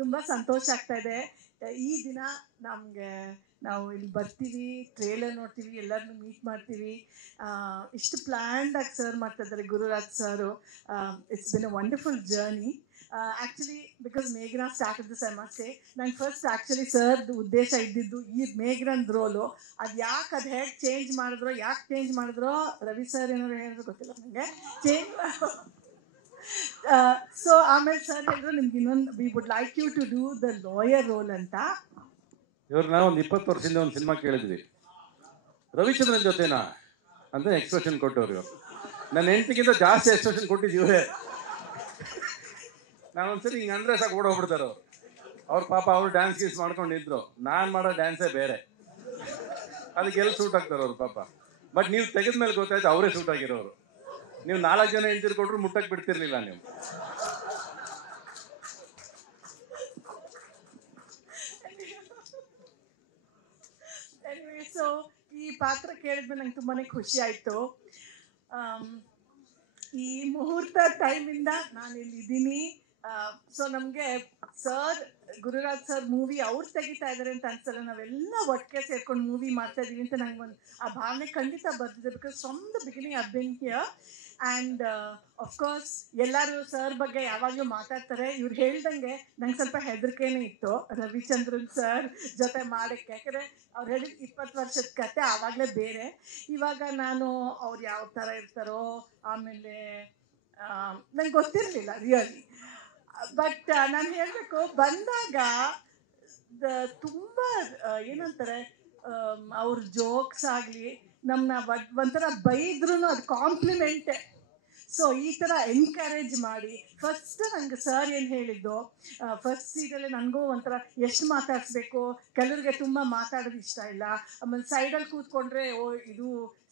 ತುಂಬ ಸಂತೋಷ ಆಗ್ತಾ ಇದೆ. ಈ ದಿನ ನಮಗೆ ನಾವು ಇಲ್ಲಿ ಬರ್ತೀವಿ, ಟ್ರೇಲರ್ ನೋಡ್ತೀವಿ, ಎಲ್ಲರನ್ನೂ ಮೀಟ್ ಮಾಡ್ತೀವಿ. ಇಷ್ಟು ಪ್ಲ್ಯಾಂಡಾಗಿ ಸರ್ ಮಾಡ್ತಾ ಇದ್ದಾರೆ Gururaj sir. It's been a wonderful journey. Actually because ಮೇಘನಾ start this I must say, ನಂಗೆ ಫಸ್ಟ್ ಆ್ಯಕ್ಚುಲಿ ಸರ್ದು ಉದ್ದೇಶ ಇದ್ದಿದ್ದು ಈ ಮೇಘನಂದು ರೋಲು. ಅದು ಯಾಕೆ ಅದು ಹೇಗೆ ಚೇಂಜ್ ಮಾಡಿದ್ರೋ ರವಿ ಸರ್ ಏನಾದ್ರು ಹೇಳಿದ್ರು ಗೊತ್ತಿಲ್ಲ ನನಗೆ, ಚೇಂಜ್ ಸೊ ಆಮೇಲೆ ಸರ್ ಹೇಳಿದ್ರು ನಿಮ್ಗೆ ಇನ್ನೊಂದು we would like you to do the lawyer role ಅಂತ. ಇವ್ರನ್ನ ಒಂದು 20 ವರ್ಷದಿಂದ ಒಂದು ಸಿನಿಮಾ ಕೇಳಿದ್ವಿ, ರವಿಚಂದ್ರನ್ ಜೊತೆನಾ ಅಂತ ಎಕ್ಸ್ಪ್ರೆಷನ್ ಕೊಟ್ಟವ್ರು ಇವರು. ನನ್ನ ಹೆಂಡತಿಗಿಂತ ಜಾಸ್ತಿ ಎಕ್ಸ್ಪ್ರೆಷನ್ ಕೊಟ್ಟಿದ್ದು ಇವರೇ. ನಾನು ಒಂದ್ಸರಿ ಹಿಂಗೆ ಅಂದರೆ ಸಾಕು ಓಡೋಗ್ಬಿಡ್ತಾರೆ ಅವರು. ಅವ್ರ ಪಾಪ ಅವ್ರು ಡ್ಯಾನ್ಸ್ ಗೀಸ್ ಮಾಡ್ಕೊಂಡಿದ್ರು, ನಾನು ಮಾಡೋ ಡ್ಯಾನ್ಸೇ ಬೇರೆ, ಅದಕ್ಕೆಲ್ಲ ಸೂಟ್ ಆಗ್ತಾರೆ ಅವ್ರು ಪಾಪ. ಬಟ್ ನೀವು ತೆಗೆದ ಮೇಲೆ ಗೊತ್ತಾಯ್ತು ಅವರೇ ಸೂಟ್ ಆಗಿರೋರು. ನೀವು 4 ಜನ ಹೆಂಡತಿರು ಕೊಟ್ಟರು ಮುಟ್ಟಕ್ಕೆ ಬಿಡ್ತಿರ್ಲಿಲ್ಲ ನೀವು. ಸೊ ಈ ಪಾತ್ರ ಕೇಳಿದ್ಮೇಲೆ ನಂಗೆ ತುಂಬಾ ಖುಷಿ ಆಯಿತು. ಈ ಮುಹೂರ್ತ ಟೈಮಿಂದ ನಾನು ಇಲ್ಲಿದ್ದೀನಿ. ಸೊ ನಮಗೆ ಸರ್, ಗುರುರಾಜ್ ಸರ್ ಮೂವಿ ಅವ್ರು ತೆಗಿತಾ ಇದ್ದಾರೆ ಅಂತ ಅನ್ಸಲ್ಲ, ನಾವೆಲ್ಲ ಒಟ್ಟಿಗೆ ಸೇರ್ಕೊಂಡು ಮೂವಿ ಮಾಡ್ತಾ ಇದೀವಿ ಅಂತ ನಂಗೆ ಒಂದು ಆ ಭಾವನೆ ಖಂಡಿತ ಬರ್ತಿದೆ. Because from the beginning I been here and of course ಎಲ್ಲರೂ ಸರ್ ಬಗ್ಗೆ ಯಾವಾಗಲೂ ಮಾತಾಡ್ತಾರೆ. ಇವ್ರು ಹೇಳ್ದಂಗೆ ನಂಗೆ ಸ್ವಲ್ಪ ಹೆದರಿಕೆನೇ ಇತ್ತು ರವಿಚಂದ್ರನ್ ಸರ್ ಜೊತೆ ಮಾಡೋಕ್ಕೆ. ಯಾಕಂದರೆ ಅವ್ರು ಹೇಳಿದ 20 ವರ್ಷದ ಕತೆ ಆವಾಗಲೇ ಬೇರೆ. ಇವಾಗ ನಾನು ಅವ್ರು ಯಾವ ಥರ ಇರ್ತಾರೋ ಆಮೇಲೆ ನಂಗೆ ಗೊತ್ತಿರಲಿಲ್ಲ ರಿಯಲಿ. ಬಟ್ ನಾನು ಹೇಳಬೇಕು, ಬಂದಾಗ ತುಂಬ ಏನಂತಾರೆ, ಅವ್ರ ಜೋಕ್ಸ್ ಆಗಲಿ ನಮ್ಮನ್ನ ಒಂಥರ ಬೈದ್ರೂ ಅದು ಕಾಂಪ್ಲಿಮೆಂಟೇ. ಸೊ ಈ ಥರ ಎನ್ಕರೇಜ್ ಮಾಡಿ ಫಸ್ಟ್ ನಂಗೆ ಸರ್ ಏನು ಹೇಳಿದ್ದು, ಫಸ್ಟ್ ಸೀಟಲ್ಲೇ ನನಗೂ ಒಂಥರ ಎಷ್ಟು ಮಾತಾಡಿಸ್ಬೇಕು, ಕೆಲವ್ರಿಗೆ ತುಂಬ ಮಾತಾಡೋದು ಇಷ್ಟ ಇಲ್ಲ, ಆಮೇಲೆ ಸೈಡಲ್ಲಿ ಕೂತ್ಕೊಂಡ್ರೆ ಇದು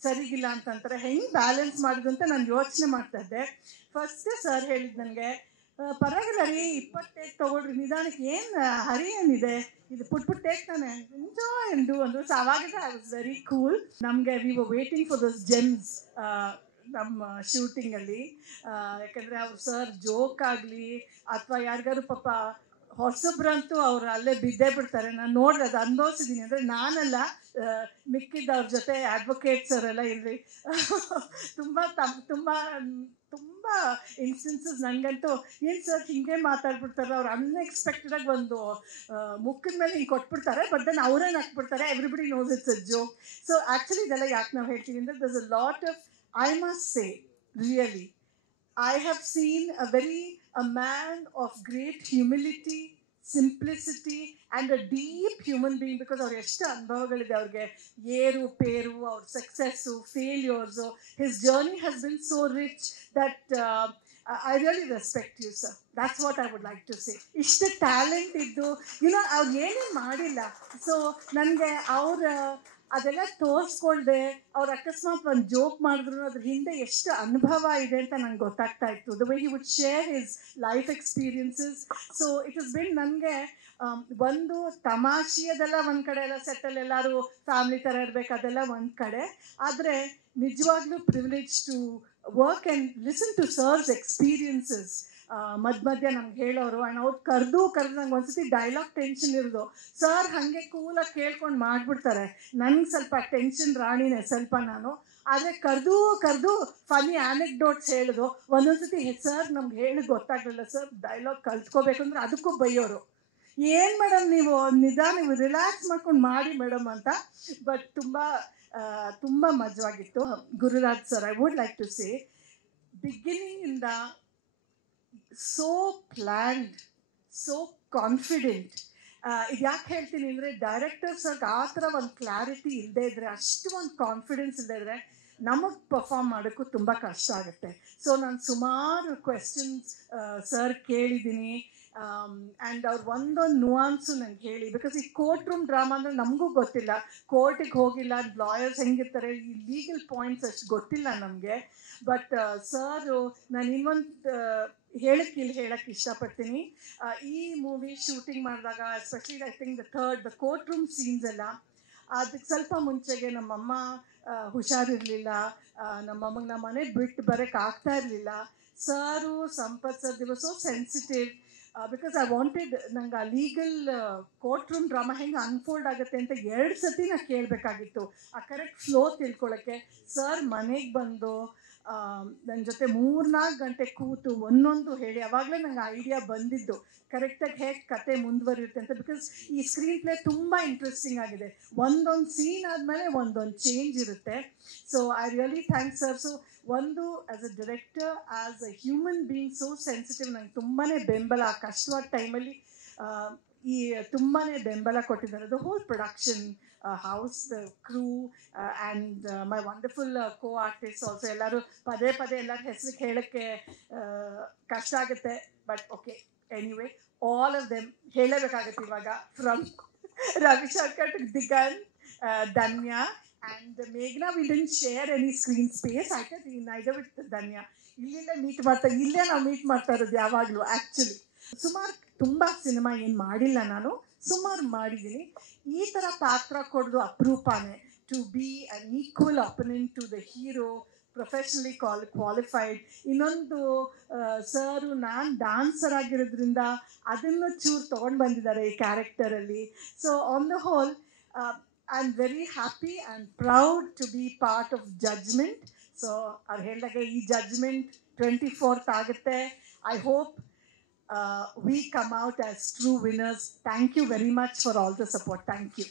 ಸರಿಗಿಲ್ಲ ಅಂತಂತಾರೆ, ಹೆಂಗೆ ಬ್ಯಾಲೆನ್ಸ್ ಮಾಡೋದು ಅಂತ ನಾನು ಯೋಚನೆ ಮಾಡ್ತಾಯಿದ್ದೆ. ಫಸ್ಟೇ ಸರ್ ಹೇಳಿದ್ದು ನನಗೆ, ಪರವಾಗಿಲ್ಲ ರೀ 20 ಟೇಕ್ ತೊಗೊಳ್ರಿ, ನಿಧಾನಕ್ಕೆ ಏನು ಹರಿ ಏನಿದೆ, ಇದು ಪುಟ್ ಟೇಕ್ ತಾನೆ, ಎಂಜಾಯ್ ಎಂದು ಅಂದರು. ಸೊ ಅವಾಗಿಂದ ಐ ವಾಸ್ ವೆರಿ ಕೂಲ್. ನಮಗೆ we were waiting for those gems ನಮ್ಮ ಶೂಟಿಂಗಲ್ಲಿ. ಯಾಕಂದರೆ ಅವ್ರು ಸರ್ ಜೋಕ್ ಆಗಲಿ ಅಥವಾ ಯಾರಿಗಾರು ಪಾಪ ಹೊಸಬ್ರಂತೂ ಅವ್ರು ಅಲ್ಲೇ ಬಿದ್ದೇ ಬಿಡ್ತಾರೆ. ನಾನು ನೋಡಿದೆ, ಅದು ಅನುಭವಿಸಿದ್ದೀನಿ. ಅಂದರೆ ನಾನಲ್ಲ, ಮಿಕ್ಕಿದ್ದ ಅವ್ರ ಜೊತೆ ಅಡ್ವೊಕೇಟ್ಸ್ ಅವರೆಲ್ಲ ಇಲ್ರಿ ತುಂಬ ಇನ್ಸ್ಟೆನ್ಸಸ್ ನನಗಂತೂ ಏನು ಸರ್ ಹೀಗೆ ಮಾತಾಡ್ಬಿಡ್ತಾರೆ, ಅವ್ರು ಅನ್ಎಕ್ಸ್ಪೆಕ್ಟೆಡಾಗಿ ಒಂದು ಮುಖದ ಮೇಲೆ ಹಿಂಗೆ ಕೊಟ್ಬಿಡ್ತಾರೆ, ಬಟ್ ದೆನ್ ಅವರೇ ನಕ್ಬಿಡ್ತಾರೆ, everybody knows it's a joke. So actually ಇದೆಲ್ಲ ಯಾಕೆ ನಾವು ಹೇಳ್ತೀವಿ ಅಂದರೆ, there's a lot of, I must say really, I have seen a man of great humility, simplicity and a deep human being, because ಅವ್ರು ಎಷ್ಟು ಅನುಭವಗಳಿದೆ ಅವ್ರಿಗೆ, ಏರು ಪೇರು, ಅವ್ರ success, failures. His journey has been so rich that I really respect you, sir. That's what I would like to say. ಇಷ್ಟು talent ಇದ್ದು ಅವ್ರು ಏನೇನು ಮಾಡಿಲ್ಲ. ಸೊ ನನಗೆ ಅದೆಲ್ಲ ತೋರಿಸ್ಕೊಳ್ದೆ ಅವ್ರು ಅಕಸ್ಮಾತ್ ಒಂದು ಜೋಕ್ ಮಾಡಿದ್ರು ಅದ್ರ ಹಿಂದೆ ಎಷ್ಟು ಅನುಭವ ಇದೆ ಅಂತ ನಂಗೆ ಗೊತ್ತಾಗ್ತಾ ಇತ್ತು. The way he would share his life experiences. So it is been ನನಗೆ ಒಂದು ತಮಾಷೆಯದೆಲ್ಲ ಒಂದು ಕಡೆ, ಎಲ್ಲ ಸೆಟ್ಟಲ್ಲಿ ಎಲ್ಲರೂ ಫ್ಯಾಮಿಲಿ ಥರ ಇರಬೇಕು, ಅದೆಲ್ಲ ಒಂದು ಕಡೆ. ಆದರೆ ನಿಜವಾಗ್ಲೂ privilege to work and listen to sir's experiences. ಮಧ್ಯ ನಮ್ಗೆ ಹೇಳೋರು, ಆ್ಯಂಡ್ ಅವ್ರು ಕರೆದು ನಂಗೆ ಒಂದ್ಸತಿ ಡೈಲಾಗ್ ಟೆನ್ಷನ್ ಇರೋದು, ಸರ್ ಹಾಗೆ ಕೂಲಾಗಿ ಕೇಳ್ಕೊಂಡು ಮಾಡಿಬಿಡ್ತಾರೆ. ನನಗೆ ಸ್ವಲ್ಪ ಟೆನ್ಷನ್ ರಾಣಿನೇ ಸ್ವಲ್ಪ ನಾನು. ಆದರೆ ಕರೆದು ಫನಿ ಆನೆಕ್ಡೋಟ್ಸ್ ಹೇಳಿದ್ರು. ಒಂದೊಂದ್ಸತಿ ಸರ್ ನಮ್ಗೆ ಹೇಳಿ ಗೊತ್ತಾಗಲಿಲ್ಲ, ಸರ್ ಡೈಲಾಗ್ ಕಲ್ತ್ಕೋಬೇಕಂದ್ರೆ ಅದಕ್ಕೂ ಬೈಯೋರು, ಏನು ಮೇಡಮ್ ನೀವು ನೀವು ರಿಲ್ಯಾಕ್ಸ್ ಮಾಡ್ಕೊಂಡು ಮಾಡಿ ಮೇಡಮ್ ಅಂತ. ಬಟ್ ತುಂಬ ಮಜವಾಗಿತ್ತು. Gururaj sir, I would like to say, ಬಿಗಿನಿಂಗಿಂದ ಸೋ ಪ್ಲ್ಯಾಂಡ್, ಸೋ ಕಾನ್ಫಿಡೆಂಟ್. ಇದು ಯಾಕೆ ಹೇಳ್ತೀನಿ ಅಂದರೆ, ಡೈರೆಕ್ಟರ್ಸ್ಗೆ ಆ ಥರ ಒಂದು ಕ್ಲಾರಿಟಿ ಇಲ್ಲದೆ ಇದ್ದರೆ, ಅಷ್ಟು ಒಂದು ಕಾನ್ಫಿಡೆನ್ಸ್ ಇಲ್ಲದೆ ಇದ್ದರೆ ನಮಗೆ ಪರ್ಫಾರ್ಮ್ ಮಾಡೋಕ್ಕೂ ತುಂಬ ಕಷ್ಟ ಆಗುತ್ತೆ. ಸೊ ನಾನು ಸುಮಾರು ಕ್ವೆಶ್ಚನ್ಸ್ ಸರ್ ಕೇಳಿದ್ದೀನಿ. ಆ್ಯಂಡ್ ಅವ್ರು ಒಂದೊಂದು ನುವಾನ್ಸು ನಂಗೆ ಹೇಳಿ, ಬಿಕಾಸ್ ಈ ಕೋರ್ಟ್ ರೂಮ್ ಡ್ರಾಮಾ ಅಂದರೆ ನಮಗೂ ಗೊತ್ತಿಲ್ಲ, ಕೋರ್ಟಿಗೆ ಹೋಗಿಲ್ಲ, ಲಾಯರ್ಸ್ ಹೆಂಗಿರ್ತಾರೆ, ಈ ಲೀಗಲ್ ಪಾಯಿಂಟ್ಸ್ ಅಷ್ಟು ಗೊತ್ತಿಲ್ಲ ನಮಗೆ. ಬಟ್ ಸರು, ನಾನು ಇನ್ನೊಂದು ಹೇಳಕ್ಕೆ ಇಷ್ಟಪಡ್ತೀನಿ. ಈ ಮೂವಿ ಶೂಟಿಂಗ್ ಮಾಡಿದಾಗ especially I think the court room scenes ಎಲ್ಲ, ಅದಕ್ಕೆ ಸ್ವಲ್ಪ ಮುಂಚೆಗೆ ನಮ್ಮಮ್ಮ ಹುಷಾರಿರಲಿಲ್ಲ, ನಮ್ಮಮ್ಮಗೆ ನಮ್ಮ ಮನೆ ಬಿಟ್ಟು ಬರೋಕ್ಕೆ ಆಗ್ತಾ ಇರಲಿಲ್ಲ. Sir, Sampath sir, they were so sensitive. Because I wanted ನಂಗೆ ಆ ಲೀಗಲ್ ಕೋರ್ಟ್ ರೂಮ್ ಡ್ರಾಮಾ ಹೆಂಗೆ ಅನ್ಫೋಲ್ಡ್ ಆಗುತ್ತೆ ಅಂತ 2 ಸತಿ ನಾ ಕೇಳಬೇಕಾಗಿತ್ತು ಆ ಕರೆಕ್ಟ್ ಫ್ಲೋ ತಿಳ್ಕೊಳ್ಳೋಕ್ಕೆ. ಸರ್ ಮನೆಗೆ ಬಂದು ನನ್ನ ಜೊತೆ 3-4 ಗಂಟೆ ಕೂತು ಒಂದೊಂದು ಹೇಳಿ ಅವಾಗಲೇ ನಂಗೆ ಐಡಿಯಾ ಬಂದಿದ್ದು ಕರೆಕ್ಟಾಗಿ ಹೇಗೆ ಕತೆ ಮುಂದುವರಿಯುತ್ತೆ ಅಂತ. ಬಿಕಾಸ್ ಈ ಸ್ಕ್ರೀನ್ ಪ್ಲೇ ತುಂಬ ಇಂಟ್ರೆಸ್ಟಿಂಗ್ ಆಗಿದೆ, ಒಂದೊಂದು ಸೀನ್ ಆದಮೇಲೆ ಒಂದೊಂದು ಚೇಂಜ್ ಇರುತ್ತೆ. So I really thanks sir. So ಒಂದು as a director, as a human being so sensitive, ನಂಗೆ ತುಂಬಾ ಬೆಂಬಲ ಆ ಕಷ್ಟವಾದ ಟೈಮಲ್ಲಿ ಈ ತುಂಬಾ ಬೆಂಬಲ ಕೊಟ್ಟಿದ್ದಾರೆ. The whole production house, the crew and my wonderful co artist also. ಎಲ್ಲರೂ ಪದೇ ಪದೇ ಎಲ್ಲರ ಹೆಸರಿಗೆ ಹೇಳೋಕ್ಕೆ ಕಷ್ಟ ಆಗುತ್ತೆ, but okay anyway all of them ಹೇಳಬೇಕಾಗತ್ತೆ ಇವಾಗ. From Ravishankar to Diganth, Dhanya and Meghna, we didn't share any screen space. I thought neither with Dhanya. ಇಲ್ಲಿಂದ ಮೀಟ್ ಮಾಡ್ತಾ ಇಲ್ಲೇ ನಾವು ಮೀಟ್ ಮಾಡ್ತಾ ಇರೋದು ಯಾವಾಗಲೂ. ಆ್ಯಕ್ಚುಲಿ ಸುಮಾರು ತುಂಬ ಸಿನಿಮಾ ಏನು ಮಾಡಿಲ್ಲ, ನಾನು ಸುಮಾರು ಮಾಡಿದ್ದೀನಿ. ಈ ಥರ ಪಾತ್ರ ಕೊಡೋದು ಅಪರೂಪನೇ. To be an equal opponent to the hero, professionally qualified. ಇನ್ನೊಂದು ಸರು ನಾನು ಡಾನ್ಸರ್ ಆಗಿರೋದ್ರಿಂದ ಅದನ್ನು ಚೂರು ತೊಗೊಂಡು ಬಂದಿದ್ದಾರೆ ಈ ಕ್ಯಾರೆಕ್ಟರಲ್ಲಿ. So on the whole I'm very happy and proud to be part of Judgment. So our ಹೇಳಿದಾಗೆ ಈ Judgment 24th ಆಗುತ್ತೆ. I hope we come out as true winners. Thank you very much for all the support. Thank you.